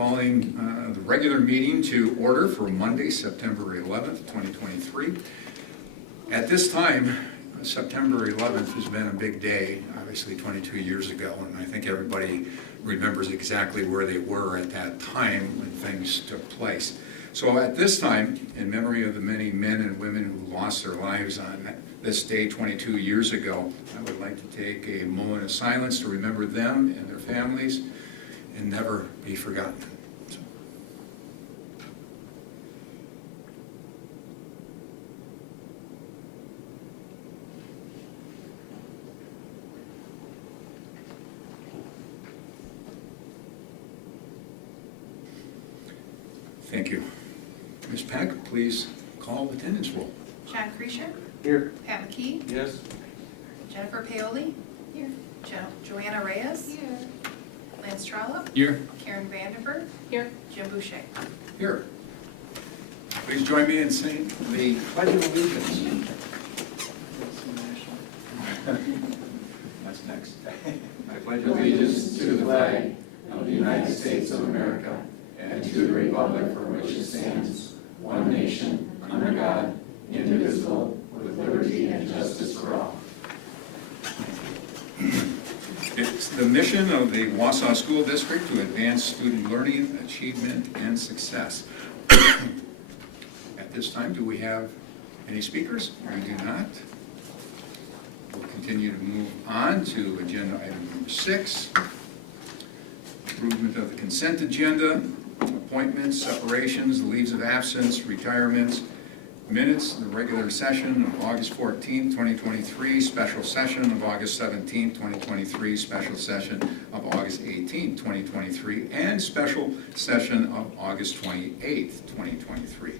calling the regular meeting to order for Monday, September 11th, 2023. At this time, September 11th has been a big day, obviously 22 years ago, and I think everybody remembers exactly where they were at that time when things took place. So at this time, in memory of the many men and women who lost their lives on this day 22 years ago, I would like to take a moment of silence to remember them and their families and never be forgotten. Thank you. Ms. Peck, please call the attendance roll. John Creasher. Here. Pat McKee. Yes. Jennifer Paoli. Here. Joanna Reyes. Here. Lance Trollope. Here. Karen Vandenberg. Here. Jim Boucher. Here. Please join me in saying the Pledge of Allegiance. That's next. I pledge allegiance to the flag of the United States of America and to the republic for which it stands, one nation, under God, indivisible, with liberty and justice for all. It's the mission of the Wausau School District to advance student learning, achievement, and success. At this time, do we have any speakers? We do not. We'll continue to move on to agenda item number 6. Improvement of the consent agenda, appointments, separations, leaves of absence, retirements, minutes of the regular session of August 14th, 2023, special session of August 17th, 2023, special session of August 18th, 2023, and special session of August 28th, 2023.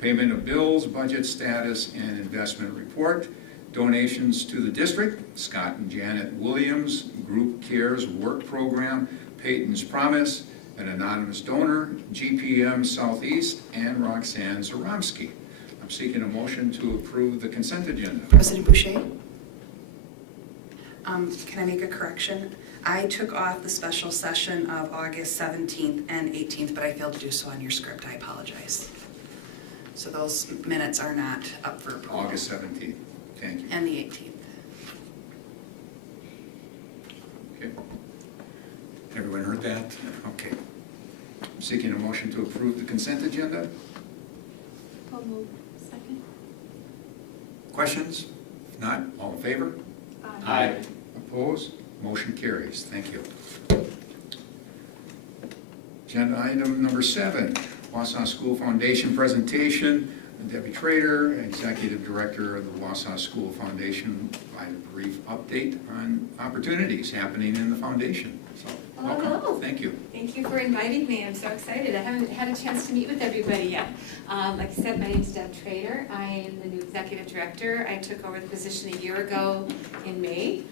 Payment of bills, budget status, and investment report. Donations to the district, Scott and Janet Williams, Group Cares Work Program, Peyton's Promise, an anonymous donor, GPM Southeast, and Roxanne Zaromsky. I'm seeking a motion to approve the consent agenda. President Boucher. Can I make a correction? I took off the special session of August 17th and 18th, but I failed to do so on your script. I apologize. So those minutes are not up for approval. August 17th. Thank you. And the 18th. Okay. Everyone heard that? Okay. I'm seeking a motion to approve the consent agenda. I'll move. Second. Questions? If not, all in favor? Aye. Opposed? Motion carries. Thank you. Agenda item number 7, Wausau School Foundation presentation. Debbie Trader, Executive Director of the Wausau School Foundation, provide a brief update on opportunities happening in the foundation. So, welcome. Hello. Thank you. Thank you for inviting me. I'm so excited. I haven't had a chance to meet with everybody yet. Like I said, my name is Deb Trader. I am the new Executive Director. I took over the position a year ago in May.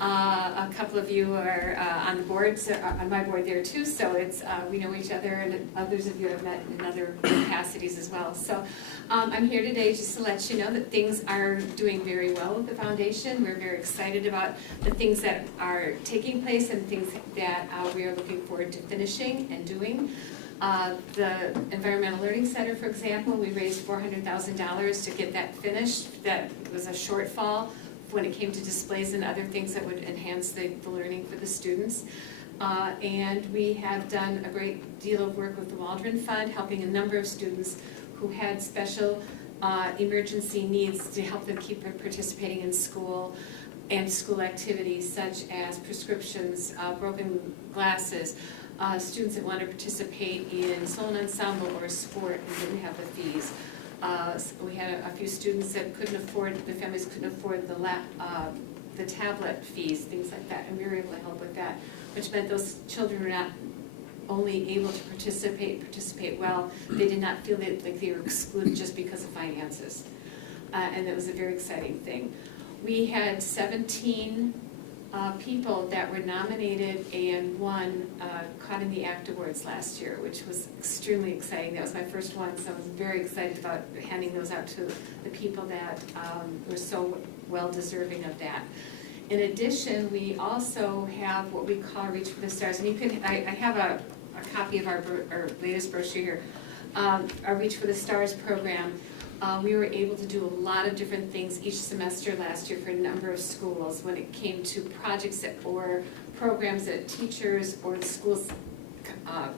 A couple of you are on the board, so, on my board there too, so it's we know each other, and others of you have met in other capacities as well. So I'm here today just to let you know that things are doing very well with the foundation. We're very excited about the things that are taking place and things that we are looking forward to finishing and doing. The Environmental Learning Center, for example, we raised $400,000 to get that finished. That was a shortfall when it came to displays and other things that would enhance the learning for the students. And we have done a great deal of work with the Waldron Fund, helping a number of students who had special emergency needs to help them keep participating in school and school activities such as prescriptions, broken glasses, students that want to participate in solo ensemble or sport and didn't have the fees. So we had a few students that couldn't afford, the families couldn't afford the tablet fees, things like that, and we were able to help with that, which meant those children were not only able to participate well, they did not feel like they were excluded just because of finances. And that was a very exciting thing. We had 17 people that were nominated and won Caught in the Act Awards last year, which was extremely exciting. That was my first one, so I was very excited about handing those out to the people that were so well deserving of that. In addition, we also have what we call Reach for the Stars, and you can, I have a a copy of our latest brochure here, our Reach for the Stars program. We were able to do a lot of different things each semester last year for a number of schools when it came to projects or programs that teachers or the schools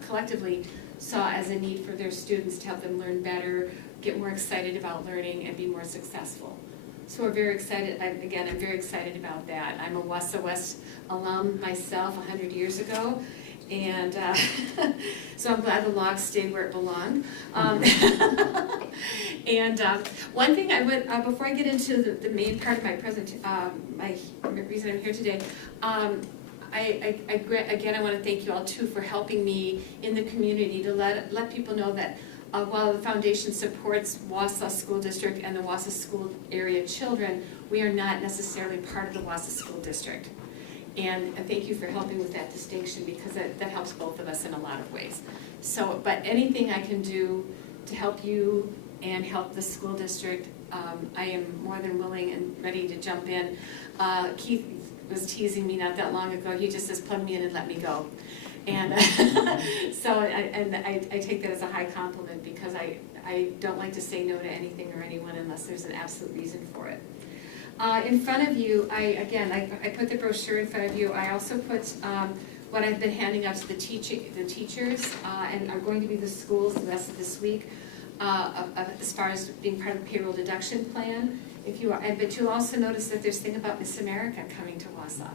collectively saw as a need for their students to help them learn better, get more excited about learning, and be more successful. So we're very excited, again, I'm very excited about that. I'm a Wausau West alum myself 100 years ago, and so I'm glad the log stayed where it belonged. And one thing I would, before I get into the main part of my my reason I'm here today, again, I want to thank you all too for helping me in the community to let people know that while the foundation supports Wausau School District and the Wausau School Area children, we are not necessarily part of the Wausau School District. And thank you for helping with that distinction, because that helps both of us in a lot of ways. So, but anything I can do to help you and help the school district, I am more than willing and ready to jump in. Keith was teasing me not that long ago. He just says, plug me in and let me go. And so I take that as a high compliment, because I don't like to say no to anything or anyone unless there's an absolute reason for it. In front of you, I put the brochure in front of you. I also put what I've been handing out to the teachers and are going to be the schools the rest of this week as far as being part of the payroll deduction plan. But you'll also notice that there's a thing about Miss America coming to Wausau.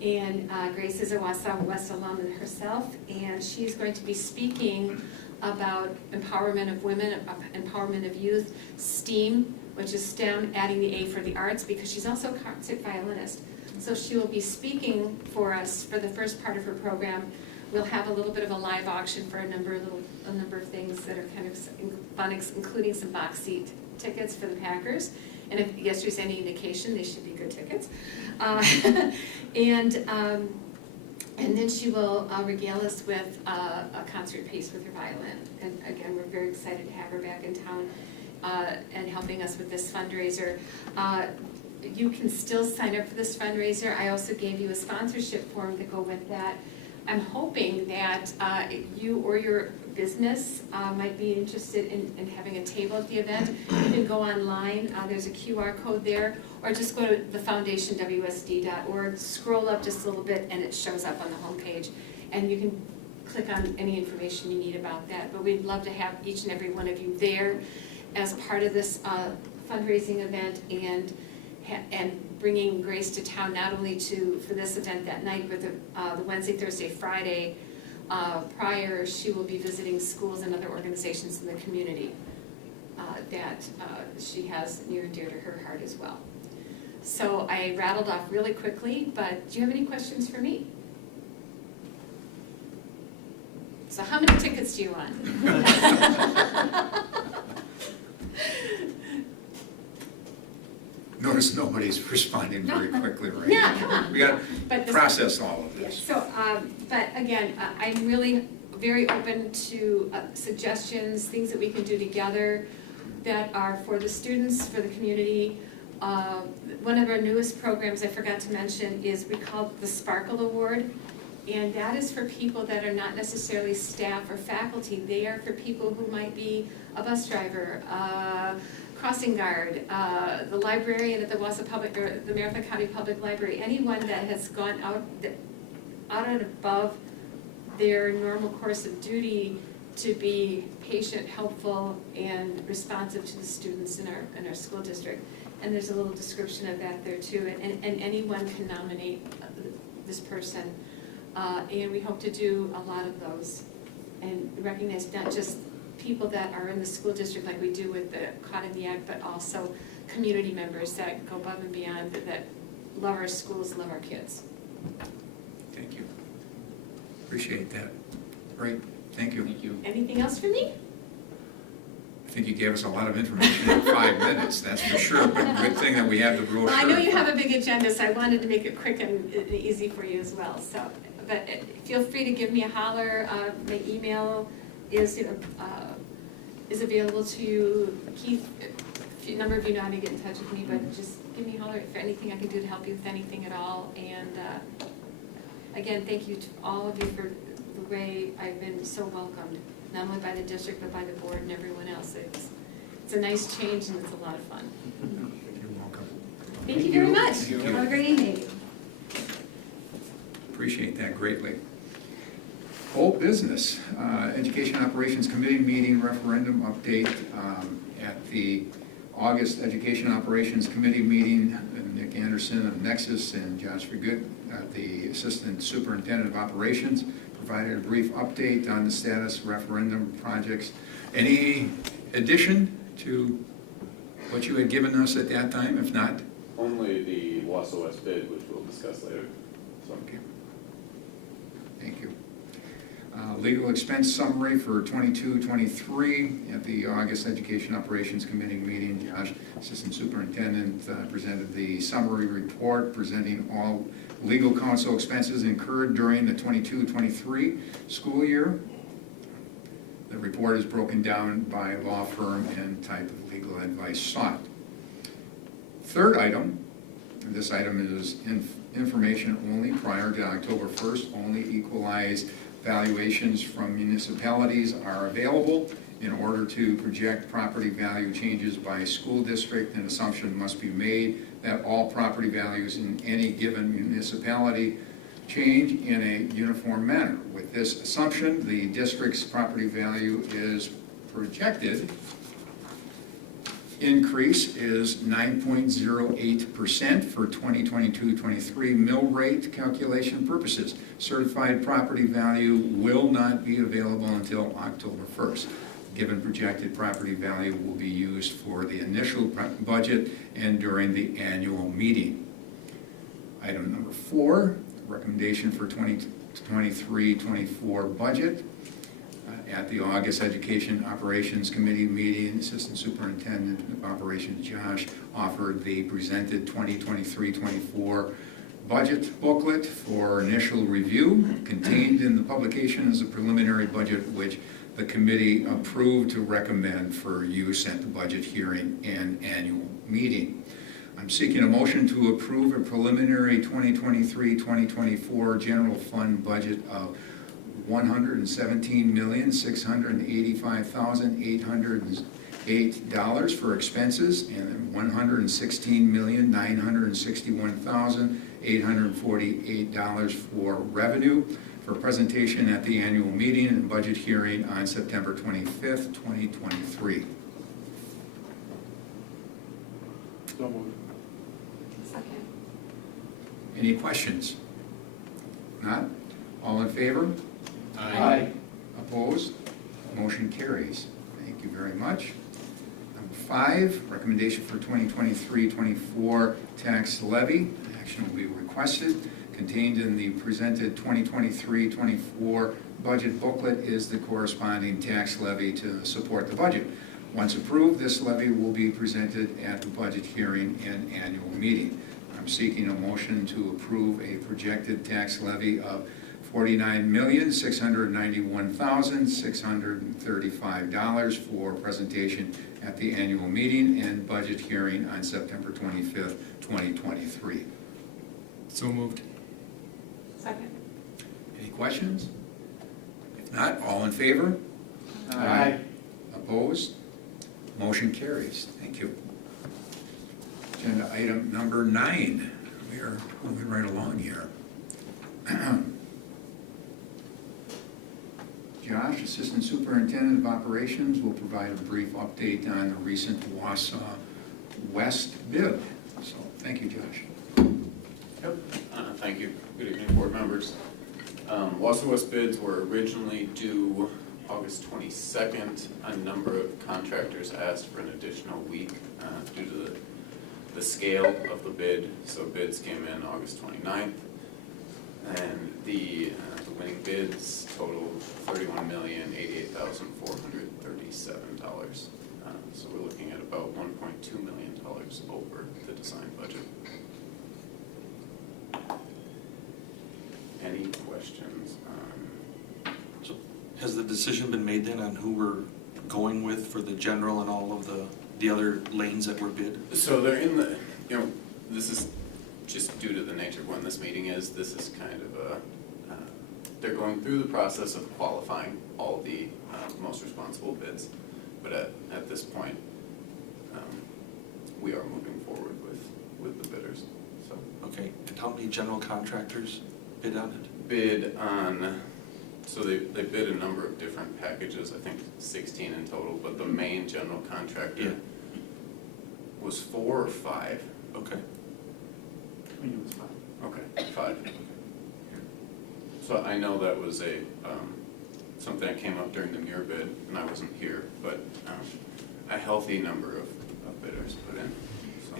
And Grace is a Wausau West alum herself, and she's going to be speaking about empowerment of women, empowerment of youth, STEAM, which is STEM, adding the A for the arts, because she's also a concert violinist. So she will be speaking for us for the first part of her program. We'll have a little bit of a live auction for a number of things that are kind of fun, including some box seat tickets for the Packers. And if yesterday's any indication, they should be good tickets. And then she will regale us with a concert piece with her violin. And again, we're very excited to have her back in town and helping us with this fundraiser. You can still sign up for this fundraiser. I also gave you a sponsorship form to go with that. I'm hoping that you or your business might be interested in having a table at the event. You can go online, there's a QR code there, or just go to thefoundationwsd.org, scroll up just a little bit, and it shows up on the homepage. And you can click on any information you need about that. But we'd love to have each and every one of you there as part of this fundraising event, and bringing Grace to town, not only for this event that night, but the Wednesday, Thursday, Friday prior. She will be visiting schools and other organizations in the community that she has near and dear to her heart as well. So I rattled off really quickly, but do you have any questions for me? So how many tickets do you want? Notice nobody's responding very quickly right Yeah, now. come on. We got But to process all of Yes, this. so, but again, I'm really very open to suggestions, things that we can do together that are for the students, for the community. One of our newest programs I forgot to mention is we call it the Sparkle Award. And that is for people that are not necessarily staff or faculty. They are for people who might be a bus driver, crossing guard, the librarian at the Wausau Public, or the Marathon County Public Library, anyone that has gone out and above their normal course of duty to be patient, helpful, and responsive to the students in our school district. And there's a little description of that there too, and anyone can nominate this person. And we hope to do a lot of those and recognize not just people that are in the school district like we do with the Caught in the Act, but also community members that go above and beyond, that love our schools, love our kids. Thank you. Appreciate that. Great, thank you. Thank you. Anything else for me? I think you gave us a lot of information in 5 minutes, that's for sure, but good thing that we have the brochure. Well, I know you have a big agenda, so I wanted to make it quick and easy for you as well. So, but feel free to give me a holler. My email is available to you. Keith, a number of you know how to get in touch with me, but just give me a holler for anything I can do to help you with anything at all. And again, thank you to all of you for the great. I've been so welcomed, not only by the district, but by the board and everyone else. It's a nice change and it's a lot of fun. You're welcome. Thank you very much. Thank you. Have a great evening. Appreciate that greatly. Old business, Education Operations Committee meeting referendum update at the August Education Operations Committee meeting. Nick Anderson of Nexus and Josh Forgood, the Assistant Superintendent of Operations, provided a brief update on the status of referendum projects. Any addition to what you had given us at that time? If not, Only the Wausau West bid, which we'll discuss later. So, okay. Thank you. Legal expense summary for 22-23 at the August Education Operations Committee meeting. Josh, Assistant Superintendent, presented the summary report presenting all legal counsel expenses incurred during the 22-23 school year. The report is broken down by law firm and type of legal advice sought. Third item, and this item is information only prior to October 1st, only equalized valuations from municipalities are available. In order to project property value changes by school district, an assumption must be made that all property values in any given municipality change in a uniform manner. With this assumption, the district's property value is projected increase is 9.08% for 2022-23 mill rate calculation purposes. Certified property value will not be available until October 1st. Given projected property value will be used for the initial budget and during the annual meeting. Item number 4, recommendation for 2023-24 budget. At the August Education Operations Committee meeting, Assistant Superintendent of Operations Josh offered the presented 2023-24 budget booklet for initial review. Contained in the publication is a preliminary budget which the committee approved to recommend for use at the budget hearing and annual meeting. I'm seeking a motion to approve a preliminary 2023-2024 general fund budget of $117,685,808 for expenses and $116,961,848 for revenue for presentation at the annual meeting and budget hearing on September 25th, 2023. so moved. Second. Any questions? Not? All in favor? Aye. Opposed? Motion carries. Thank you very much. Number 5, recommendation for 2023-24 tax levy. Action will be requested. Contained in the presented 2023-24 budget booklet is the corresponding tax levy to support the budget. Once approved, this levy will be presented at the budget hearing and annual meeting. I'm seeking a motion to approve a projected tax levy of $49,691,635 for presentation at the annual meeting and budget hearing on September 25th, 2023. So moved. Second. Any questions? If not, all in favor? Aye. Opposed? Motion carries. Thank you. Agenda item number 9. We are moving right along here. Josh, Assistant Superintendent of Operations, will provide a brief update on the recent Wausau West bid. So, thank you, Josh. Yep, thank you. Good evening, board members. Wausau West bids were originally due August 22nd. A number of contractors asked for an additional week due to the scale of the bid. So bids came in August 29th. And the winning bids totaled $31,088,437. So we're looking at about $1.2 million over the design budget. Any questions? So has the decision been made then on who we're going with for the general and all of the other lanes that were bid? So they're in the, this is just due to the nature of when this meeting is, this is kind of they're going through the process of qualifying all the most responsible bids. But at this point, we are moving forward with the bidders, so. Okay, and how many general contractors bid on it? Bid on, so they bid a number of different packages, I think 16 in total, but the main general contractor Yeah. was 4 or 5. Okay. I think it was fine. Okay, 5. So I know that was something that came up during the mirror bid, and I wasn't here, but a healthy number of bidders put in. So.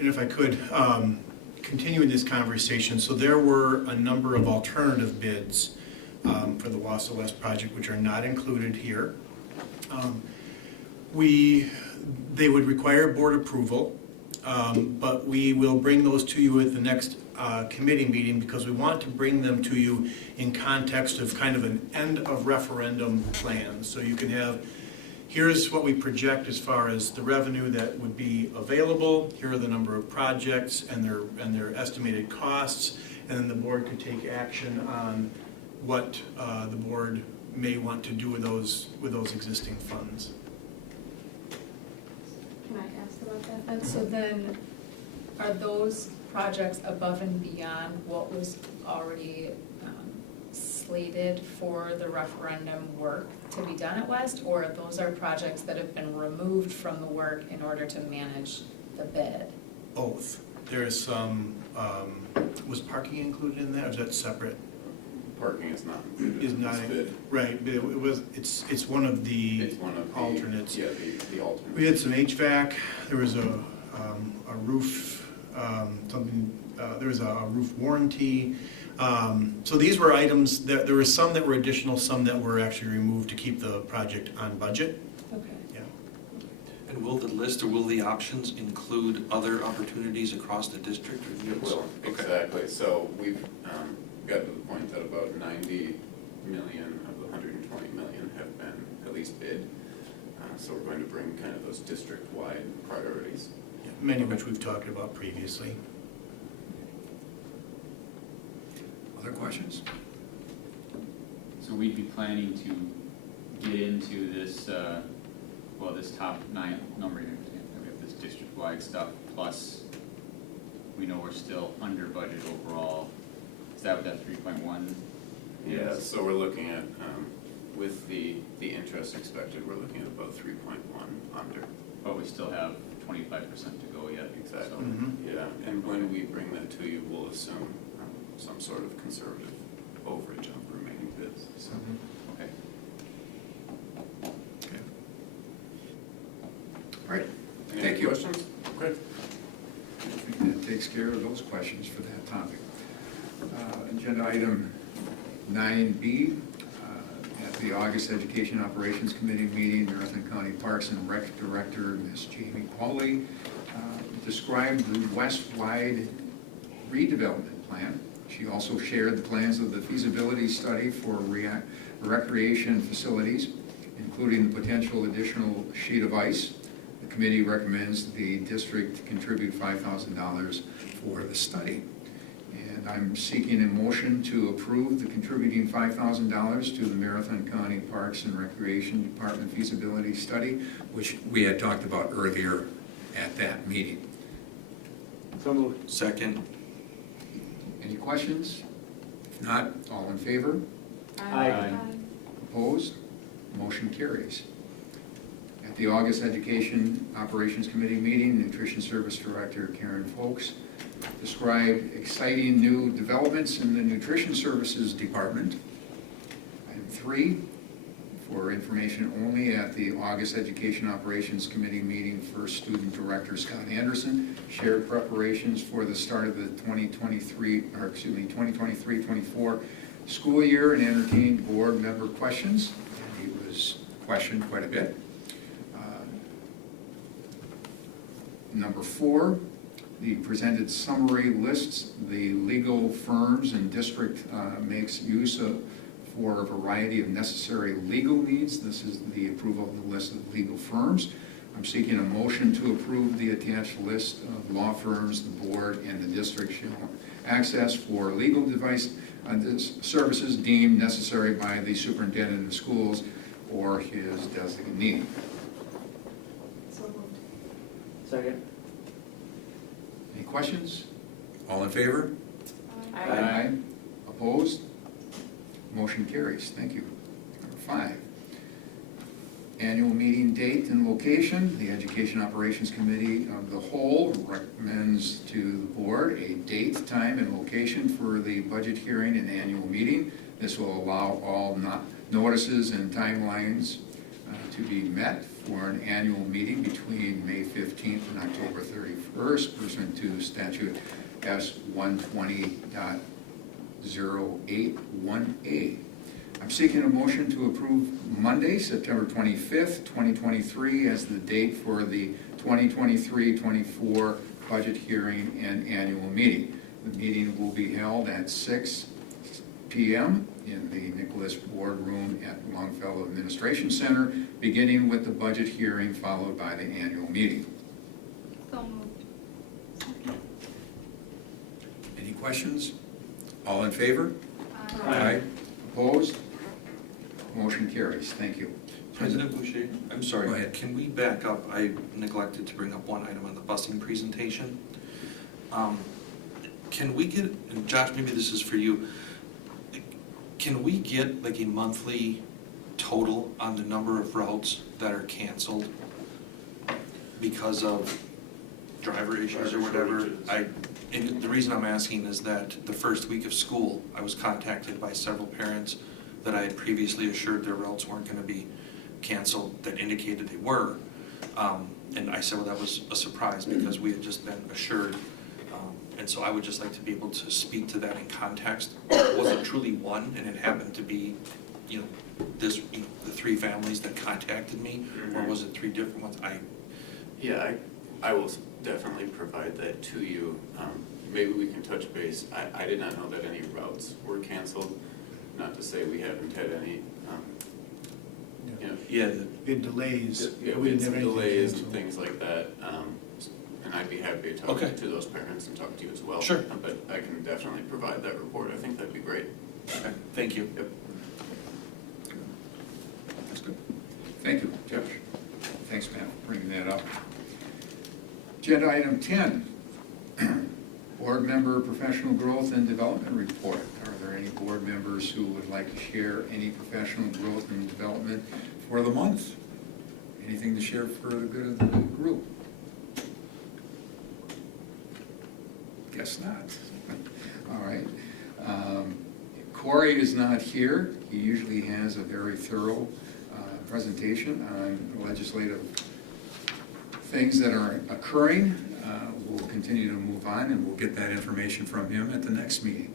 If I could, continuing this conversation, so there were a number of alternative bids for the Wausau West project, which are not included here. They would require board approval, but we will bring those to you at the next committee meeting because we want to bring them to you in context of kind of an end of referendum plan. So you can have, here's what we project as far as the revenue that would be available, here are the number of projects and their estimated costs, and then the board could take action on what the board may want to do with those existing funds. Can I ask about that then? So then, are those projects above and beyond what was already slated for the referendum work to be done at West? Or those are projects that have been removed from the work in order to manage the bid? Both. There is some, was parking included in that, or is that separate? Parking is not included Is in not, this bid. right, but it's one of the It's one of the alternates. Yeah, the alternates. We had some HVAC, there was a roof, there was a roof warranty. So these were items, that there were some that were additional, some that were actually removed to keep the project on budget. Okay. Yeah. And will the list or will the options include other opportunities across the district? Or It will, Okay. exactly. So we've got to the point that about 90 million of the 120 million have been at least bid. So we're going to bring kind of those district-wide priorities. Many of which we've talked about previously. Other questions? So we'd be planning to get into this, this top 9 number, we have this district-wide stuff, plus we know we're still under budget overall. Is that what that 3.1 is? Yeah, so we're looking at, with the interest expected, we're looking at about 3.1 under. But we still have 25% to go yet. Exactly. So- Mhm. Yeah, and when we bring that to you, we'll assume some sort of conservative overage of remaining bids. So. Okay. Okay. All right, Any Thank other you. questions? Okay. I think that takes care of those questions for that topic. Agenda item 9B, at the August Education Operations Committee meeting, Marathon County Parks and Rec Director, Ms. Jamie Pauley, described the West-wide redevelopment plan. She also shared the plans of the feasibility study for recreation facilities, including the potential additional sheet of ice. The committee recommends the district contribute $5,000 for the study. And I'm seeking a motion to approve the contributing $5,000 to the Marathon County Parks and Recreation Department feasibility study, which we had talked about earlier at that meeting. So moved. Second. Any questions? If not, all in favor? Aye. Opposed? Motion carries. At the August Education Operations Committee meeting, Nutrition Service Director Karen Folks described exciting new developments in the Nutrition Services Department. Item 3, for information only, at the August Education Operations Committee meeting, First Student Director Scott Anderson shared preparations for the start of the 2023-24 school year and entertained board member questions. And he was questioned quite a bit. Number 4, the presented summary lists the legal firms and district makes use of for a variety of necessary legal needs. This is the approval of the list of legal firms. I'm seeking a motion to approve the attached list of law firms the board and the district shall access for legal services deemed necessary by the superintendent of schools or his designee. Second. Any questions? All in favor? Aye. Opposed? Motion carries. Thank you. Number 5. Annual meeting date and location. The Education Operations Committee of the Whole recommends to the board a date, time, and location for the budget hearing and annual meeting. This will allow all notices and timelines to be met for an annual meeting between May 15th and October 31st, pursuant to statute S 120.081A. I'm seeking a motion to approve Monday, September 25th, 2023 as the date for the 2023-24 budget hearing and annual meeting. The meeting will be held at 6 p.m. in the Nicholas Boardroom at Longfellow Administration Center, beginning with the budget hearing followed by the annual meeting. So moved. Any questions? All in favor? Aye. Opposed? Motion carries. Thank you. President Boucher, I'm sorry. Go ahead. Can we back up? I neglected to bring up one item on the busing presentation. Can we get, and Josh, maybe this is for you, can we get like a monthly total on the number of routes that are canceled because of driver issues or whatever? And the reason I'm asking is that the first week of school, I was contacted by several parents that I had previously assured their routes weren't going to be canceled that indicated they were. And I said, well, that was a surprise because we had just been assured. And so I would just like to be able to speak to that in context. Was it truly one and it happened to be, the 3 families that contacted me? Or was it 3 different ones? Yeah, I will definitely provide that to you. Maybe we can touch base. I did not know that any routes were canceled. Not to say we haven't had any, Yeah. We had delays. yeah, We we had didn't have some anything delays canceled. and things like that. And I'd be happy to talk Okay. to those parents and talk to you as well. Sure. But I can definitely provide that report. I think that'd be great. Okay, thank you. Yep. That's good. Thank you, Josh. Thanks, Matt, for bringing that up. Agenda item 10, board member professional growth and development report. Are there any board members who would like to share any professional growth and development for the month? Anything to share for the good of the group? Guess not. All right. Corey is not here. He usually has a very thorough presentation on legislative things that are occurring. We'll continue to move on and we'll get that information from him at the next meeting.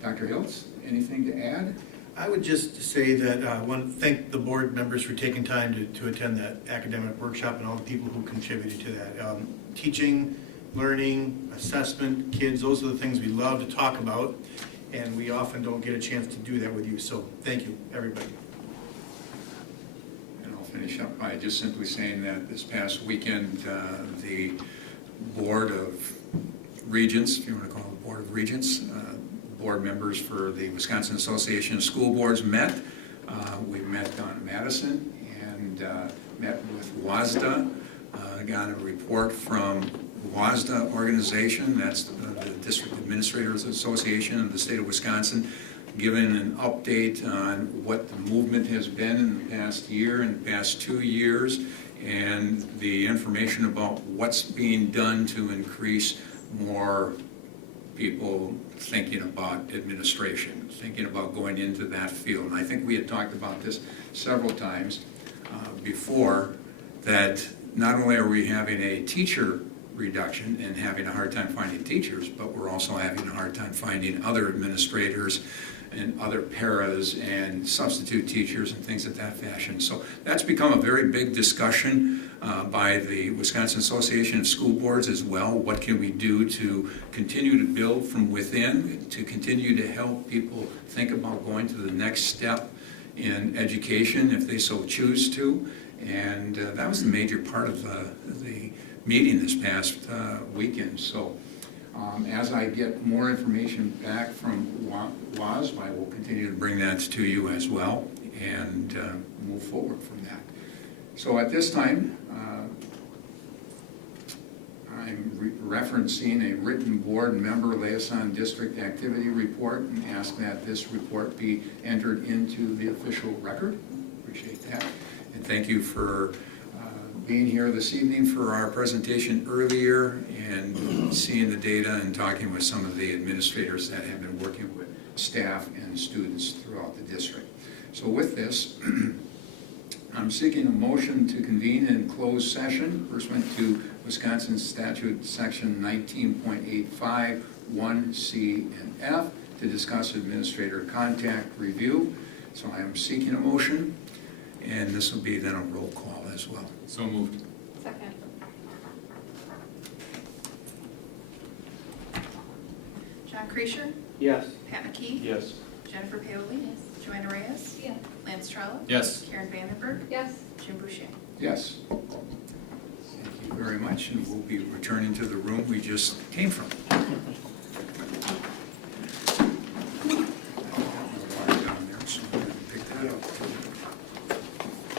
Dr. Hiltz, anything to add? I would just say that I want to thank the board members for taking time to attend that academic workshop and all the people who contributed to that. Teaching, learning, assessment, kids, those are the things we love to talk about, and we often don't get a chance to do that with you. So thank you, everybody. And I'll finish up by just simply saying that this past weekend, the Board of Regents, if you want to call it Board of Regents, board members for the Wisconsin Association of School Boards met. We met on Madison and met with WASDA, got a report from WASDA organization, that's the District Administrators Association of the state of Wisconsin, giving an update on what the movement has been in the past year and the past 2 years, and the information about what's being done to increase more people thinking about administration, thinking about going into that field. And I think we had talked about this several times before, that not only are we having a teacher reduction and having a hard time finding teachers, but we're also having a hard time finding other administrators and other paras and substitute teachers and things of that fashion. So that's become a very big discussion by the Wisconsin Association of School Boards as well. What can we do to continue to build from within, to continue to help people think about going to the next step in education if they so choose to? And that was the major part of the meeting this past weekend. So As I get more information back from Wausau, I will continue to bring that to you as well and move forward from that. So at this time, I'm referencing a written board member liaison district activity report and ask that this report be entered into the official record. Appreciate that. And thank you for being here this evening for our presentation earlier and seeing the data and talking with some of the administrators that have been working with staff and students throughout the district. So with this, I'm seeking a motion to convene in closed session pursuant to Wisconsin Statute Section 19.85, 1C and F to discuss administrator contact review. So I am seeking a motion, and this will be then a roll call as well. So moved. Second. John Creasure, Yes. Pat McKee, Yes. Jennifer Paoli, Yes. Joanna Reyes, Yeah. Lance Trello, Yes. Karen Vandenberg, Yes. Jim Boucher. Yes. Thank you very much, and we'll be returning to the room we just came from.